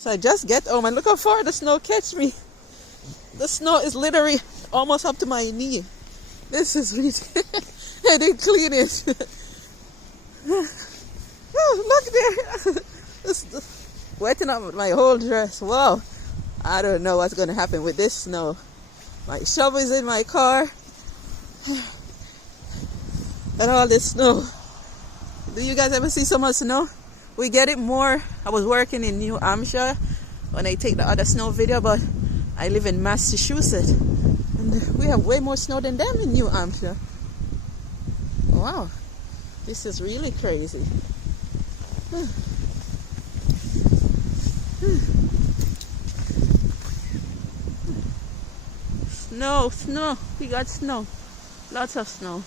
So I just get home and look how far the snow catch me. The snow is literally almost up to my knee. This is ridiculous. I didn't clean it. Oh, look there. It's wetting up my whole dress. Wow. I don't know what's going to happen with this snow. My shovel is in my car. And all this snow. Do you guys ever see so much snow? We get it more. I was working in New Hampshire when I take the other snow video, but I live in Massachusetts. And we have way more snow than them in New Hampshire. Wow. This is really crazy. Snow, snow. We got snow. Lots of snow.